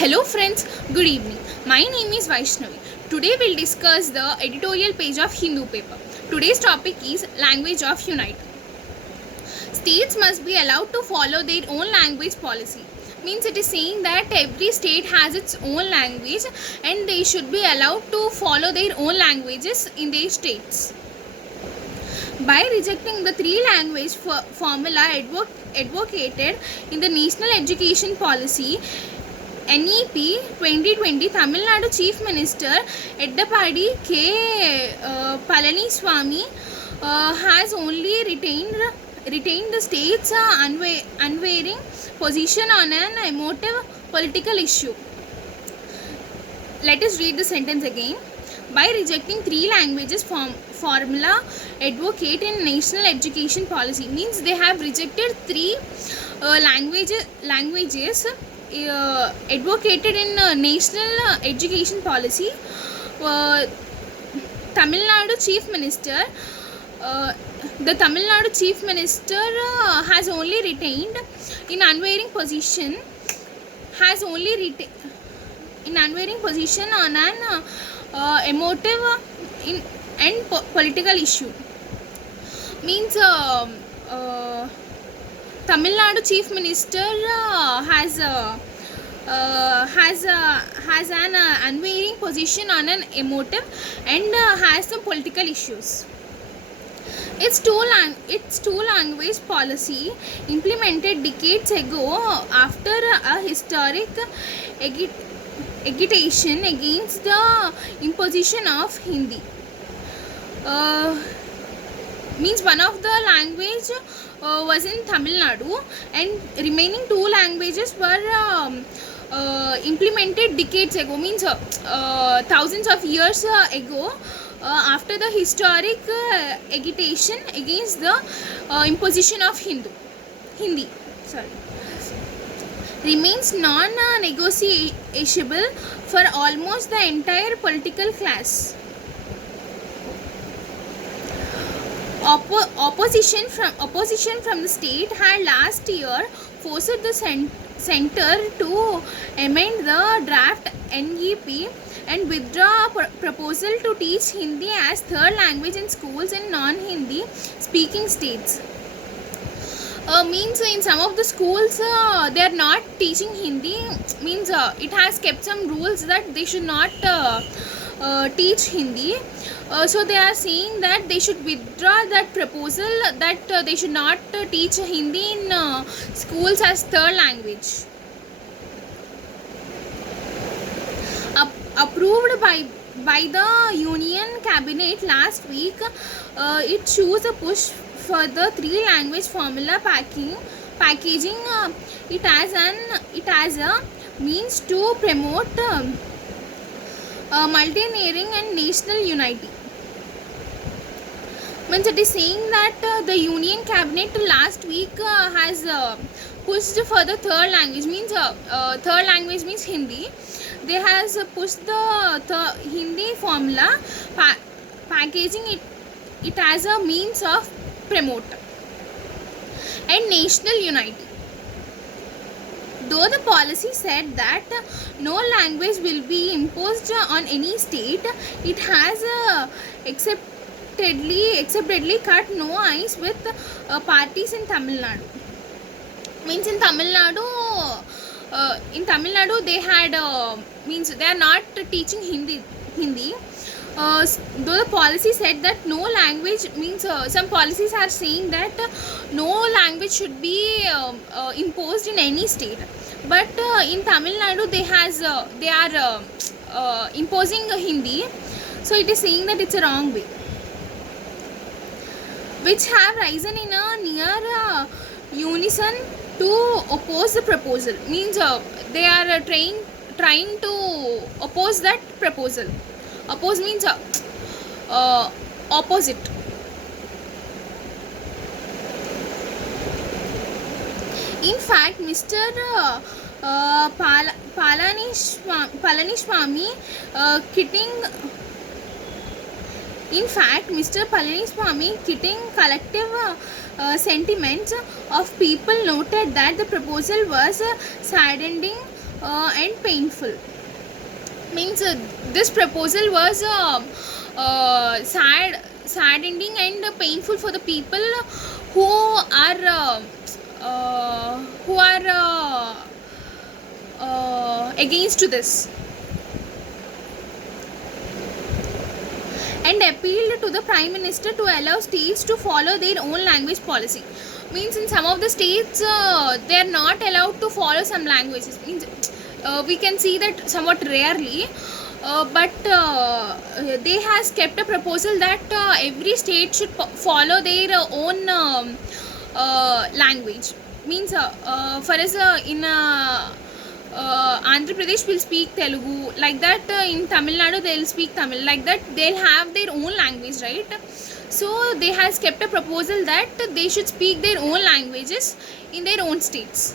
Hello friends, good evening. My name is Vaishnavi. Today we'll discuss the editorial page of Hindu paper. Today's topic is Language of Unity. States must be allowed to follow their own language policy. Means it is saying that every state has its own language and they should be allowed to follow their own languages in their states. By rejecting the three language formula advocated in the National Education Policy NEP 2020, Tamil Nadu Chief Minister Eddapadi K. Palaniswamy has only retained the state's unwavering position on an emotive political issue. Let us read the sentence again. By rejecting three languages formula advocate in National Education Policy, means they have rejected three languages advocated in National Education Policy. Tamil Nadu Chief Minister the Tamil Nadu Chief Minister has only retained in unwavering position on an emotive and political issue. Means Tamil Nadu Chief Minister has an unwavering position on an emotive and has some political issues. Its two language policy implemented decades ago after a historic agitation against the imposition of Hindi. Means one of the language was in Tamil Nadu and remaining two languages were implemented decades ago, means thousands of years ago, after the historic agitation against the imposition of Hindi remains non-negotiable for almost the entire political class. Opposition from the state had last year forced the centre to amend the draft NEP and withdraw a proposal to teach Hindi as third language in schools in non-Hindi speaking states. Means in some of the schools they are not teaching Hindi. Means it has kept some rules that they should not teach Hindi. So they are saying that they should withdraw that proposal that they should not teach Hindi in schools as third language. Approved by the Union Cabinet last week, it chose a push for the three language formula packaging it as a means to promote multilingual and national unity. Means it is saying that the Union Cabinet last week has pushed for the third language. Means third language means Hindi. They has pushed the Hindi formula packaging it as a means of promote and national unity. Though the policy said that no language will be imposed on any state, it has acceptedly cut no ice with parties in Tamil Nadu. Means in Tamil Nadu they had means they are not teaching Hindi. Though the policy said that no language, means some policies are saying that no language should be imposed in any state, but in Tamil Nadu they are imposing Hindi. So it is saying that it's a wrong way, which have risen in a near unison to oppose the proposal. Means they are trying to oppose that proposal. Oppose means opposite. In fact, Mr. Palaniswamy kitting collective sentiments of people noted that the proposal was saddening and painful. Means this proposal was sad ending and painful for the people who are against to this, and appealed to the Prime Minister to allow states to follow their own language policy. Means in some of the states they are not allowed to follow some languages. Means we can see that somewhat rarely, but they has kept a proposal that every state should follow their own language. Means for us in Andhra Pradesh will speak Telugu, like that in Tamil Nadu they will speak Tamil, like that they'll have their own language, right? So they has kept a proposal that they should speak their own languages in their own states.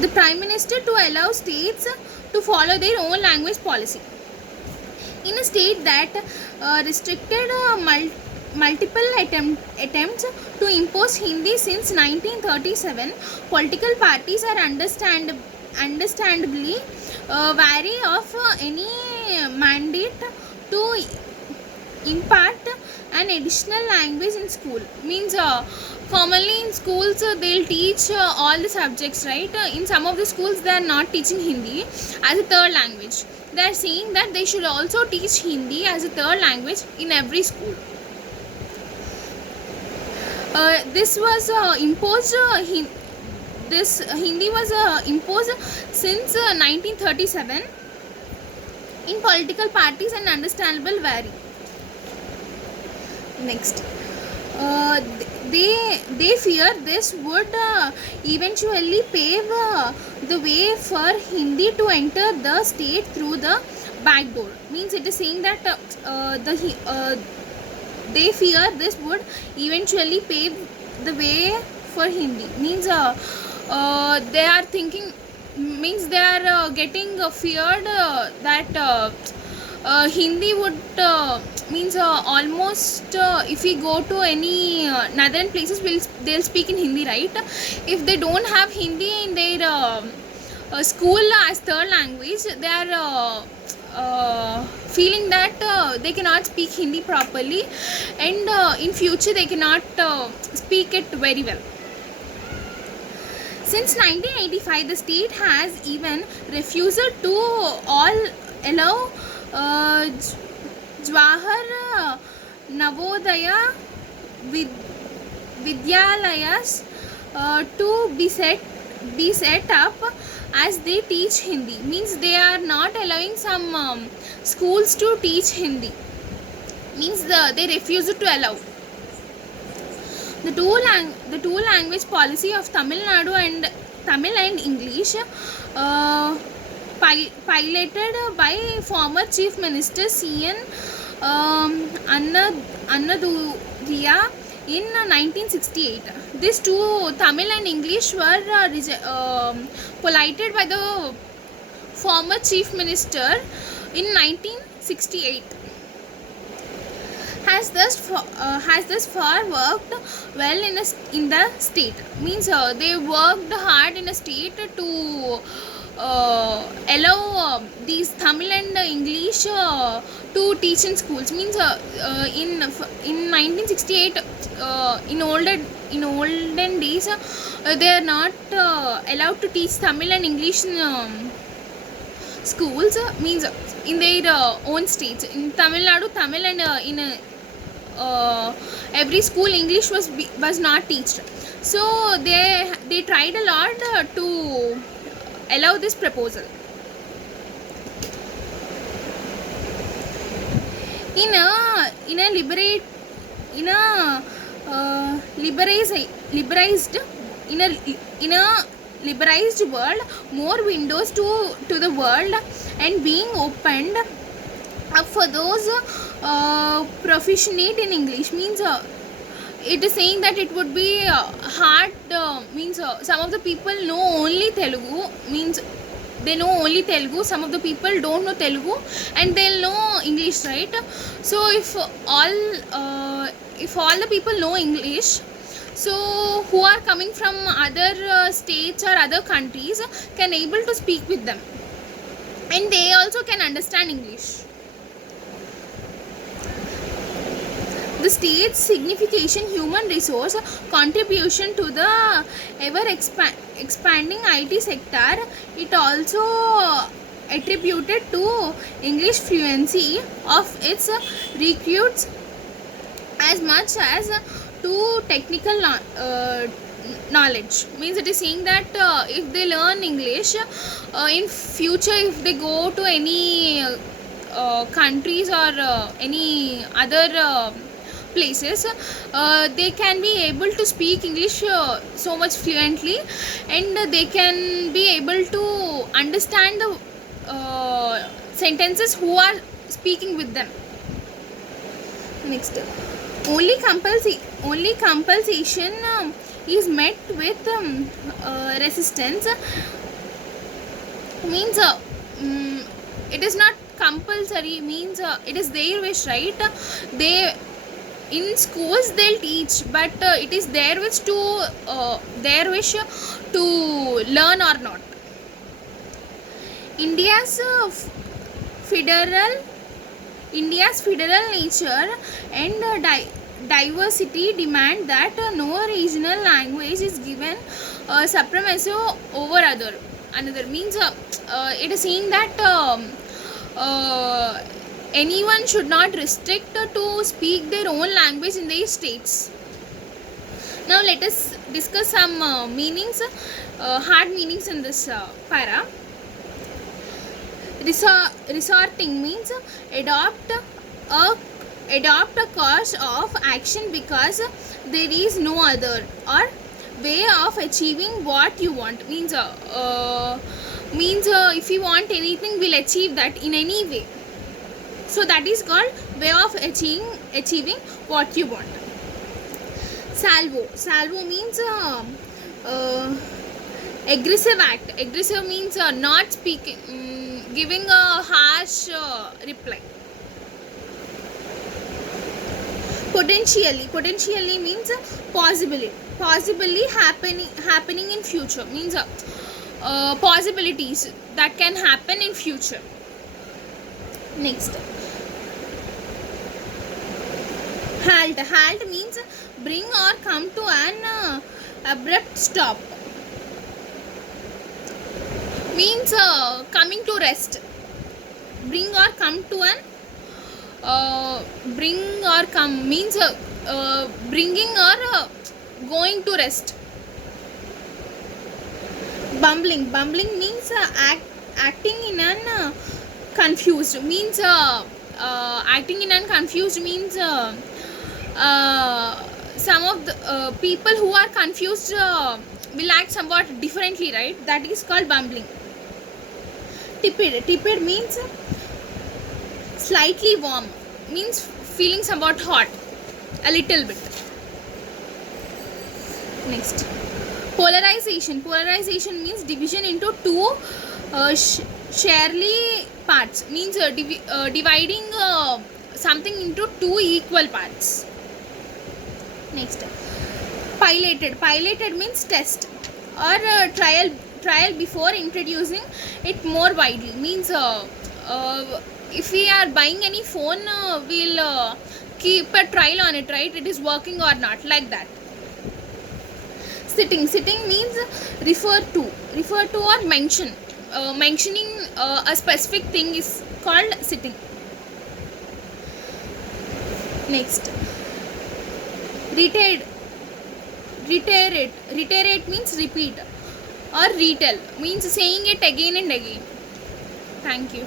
The Prime Minister to allow states to follow their own language policy. In a state that restricted multiple attempts to impose Hindi since 1937, political parties are understandably wary of any mandate to impart an additional language in school. Means commonly in schools they'll teach all the subjects, right? In some of the schools they are not teaching Hindi as a third language. They are saying that they should also teach Hindi as a third language in every school. This was imposed. This Hindi was imposed since 1937 in political parties and understandable vary. Next, they fear this would eventually pave the way for Hindi to enter the state through the back door. Means it is saying that they fear this would eventually pave the way for Hindi. Means they are thinking, means they are getting feared that Hindi would means almost if we go to any northern places they'll speak in Hindi, right? If they don't have Hindi in their school as third language, they are feeling that they cannot speak Hindi properly, and in future they cannot speak it very well. Since 1985, the state has even refused to allow Jawahar Navodaya Vidyalayas to be set up as they teach Hindi. Means they are not allowing some schools to teach Hindi. Means they refuse to allow. The two language policy of Tamil Nadu and Tamil and English piloted by former Chief Minister C.N. Annaduriya in 1968. These two, Tamil and English, were piloted by the former Chief Minister in 1968. Has thus far worked well in the state. Means they worked hard in a state to allow these Tamil and English to teach in schools. Means in 1968 in olden days they are not allowed to teach Tamil and English in schools. Means in their own states. In Tamil Nadu, Tamil, and in every school English was not taught. So they tried a lot to allow this proposal. In a liberalized world, more windows to the world and being opened up for those proficient in English. Means it is saying that it would be hard. Means some of the people know only Telugu. Means they know only Telugu. Some of the people don't know Telugu and they'll know English, right? So if all the people know English, So who are coming from other states or other countries can able to speak with them, and they also can understand English. The state's signification human resource contribution to the ever expanding IT sector. It also attributed to English fluency of its recruits as much as to technical knowledge. Means it is saying that if they learn English in future, if they go to any countries or any other places, they can be able to speak English so much fluently, and they can be able to understand the sentences who are speaking with them. Next, only compulsion is met with resistance. Means it is not compulsory, means it is their wish, right? They in schools they'll teach, but it is their wish to learn or not. India's federal nature and diversity demand that no regional language is given supremacy over another. Means it is saying that anyone should not restrict to speak their own language in their states. Now let us discuss some meanings, hard meanings in this para. Resorting means adopt a course of action because there is no other or way of achieving what you want. Means if you want anything, we'll achieve that in any way. So that is called way of achieving what you want. Salvo means aggressive act. Aggressive means not speaking, giving a harsh reply. Potentially means possibly happening in future. Means possibilities that can happen in future. Next, halt means bring or come to an abrupt stop. Means coming to rest. Bring or come means bringing or going to rest. Bumbling means acting in an confused. Means acting in an confused means some of the people who are confused will act somewhat differently, right? That is called bumbling. Tepid means slightly warm. Means feeling somewhat hot, a little bit. Next, polarization means division into two sharely parts. Means dividing something into two equal parts. Next, piloted means test or trial before introducing it more widely. Means if we are buying any phone, we'll keep a trial on it, right? It is working or not, like that. Sitting means refer to or mentioning a specific thing is called sitting. Next, reiterate means repeat or retell. Means saying it again and again. Thank you.